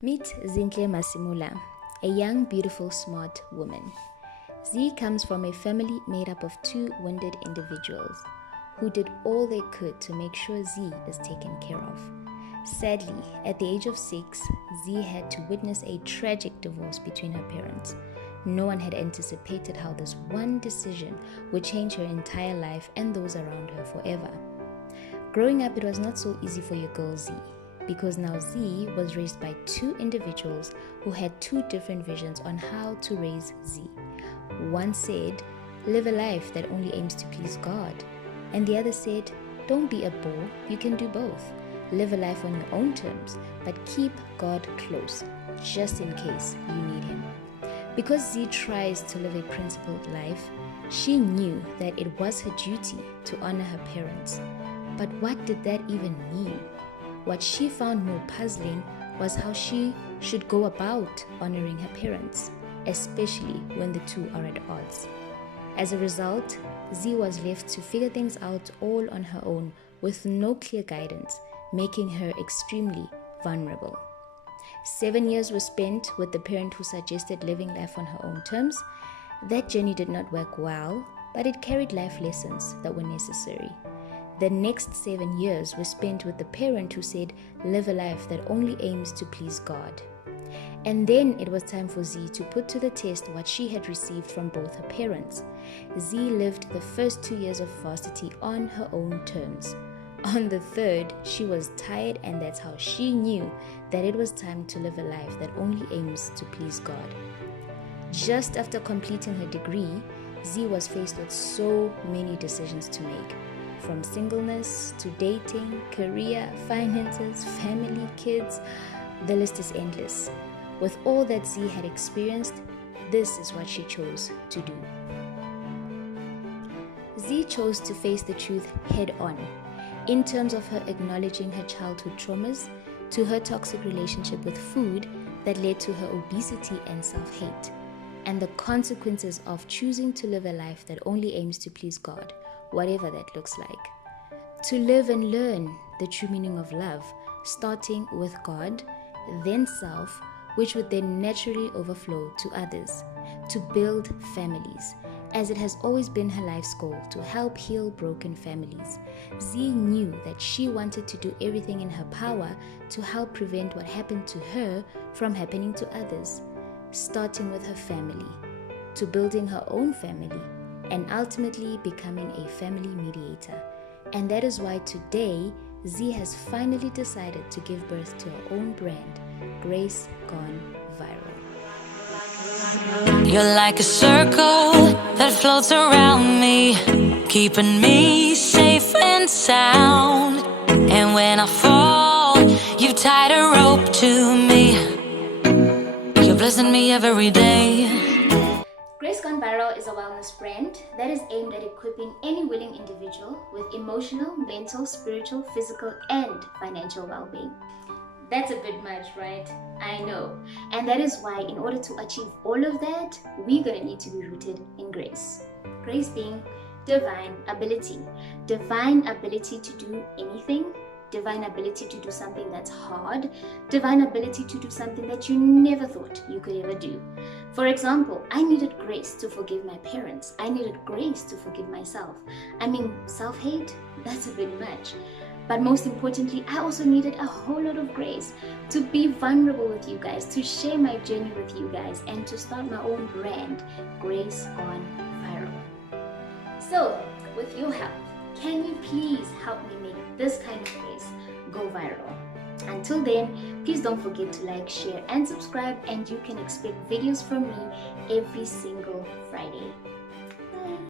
Meet Zinhle Masimula, a young, beautiful, smart woman. Z comes from a family made up of two wounded individuals who did all they could to make sure Z is taken care of. Sadly, at the age of 6, Z had to witness a tragic divorce between her parents. No one had anticipated how this one decision would change her entire life and those around her forever. Growing up, it was not so easy for your girl Z, because now Z was raised by two individuals who had two different visions on how to raise Z. One said, live a life that only aims to please God. And the other said, don't be a bore, you can do both. Live a life on your own terms, but keep God close, just in case you need Him. Because Z tries to live a principled life, she knew that it was her duty to honor her parents. But what did that even mean? What she found more puzzling was how she should go about honoring her parents, especially when the two are at odds. As a result, Z was left to figure things out all on her own with no clear guidance, making her extremely vulnerable. 7 years were spent with the parent who suggested living life on her own terms. That journey did not work well, but it carried life lessons that were necessary. The next 7 years were spent with the parent who said, live a life that only aims to please God. And then it was time for Z to put to the test what she had received from both her parents. Z lived the first 2 years of varsity on her own terms. On the third, she was tired, and that's how she knew that it was time to live a life that only aims to please God. Just after completing her degree, Z was faced with so many decisions to make. From singleness to dating, career, finances, family, kids, the list is endless. With all that Z had experienced, this is what she chose to do. Z chose to face the truth head on, in terms of her acknowledging her childhood traumas, to her toxic relationship with food that led to her obesity and self-hate, and the consequences of choosing to live a life that only aims to please God, whatever that looks like. To live and learn the true meaning of love, starting with God, then self, which would then naturally overflow to others. To build families, as it has always been her life's goal to help heal broken families. Z knew that she wanted to do everything in her power to help prevent what happened to her from happening to others, starting with her family, to building her own family, and ultimately becoming a family mediator. And that is why today, Z has finally decided to give birth to her own brand, Grace Gone Viral. You're like a circle that floats around me, keeping me safe and sound. And when I fall, you've tied a rope to me. You're blessing me every day. Grace Gone Viral is a wellness brand that is aimed at equipping any willing individual with emotional, mental, spiritual, physical, and financial well-being. That's a bit much, right? I know. And that is why, in order to achieve all of that, we're going to need to be rooted in grace. Grace being divine ability. Divine ability to do anything. Divine ability to do something that's hard. Divine ability to do something that you never thought you could ever do. For example, I needed grace to forgive my parents. I needed grace to forgive myself. I mean, self-hate? That's a bit much. But most importantly, I also needed a whole lot of grace to be vulnerable with you guys, to share my journey with you guys, and to start my own brand, Grace Gone Viral. So, with your help, can you please help me make this kind of grace go viral? Until then, please don't forget to like, share, and subscribe, and you can expect videos from me every single Friday.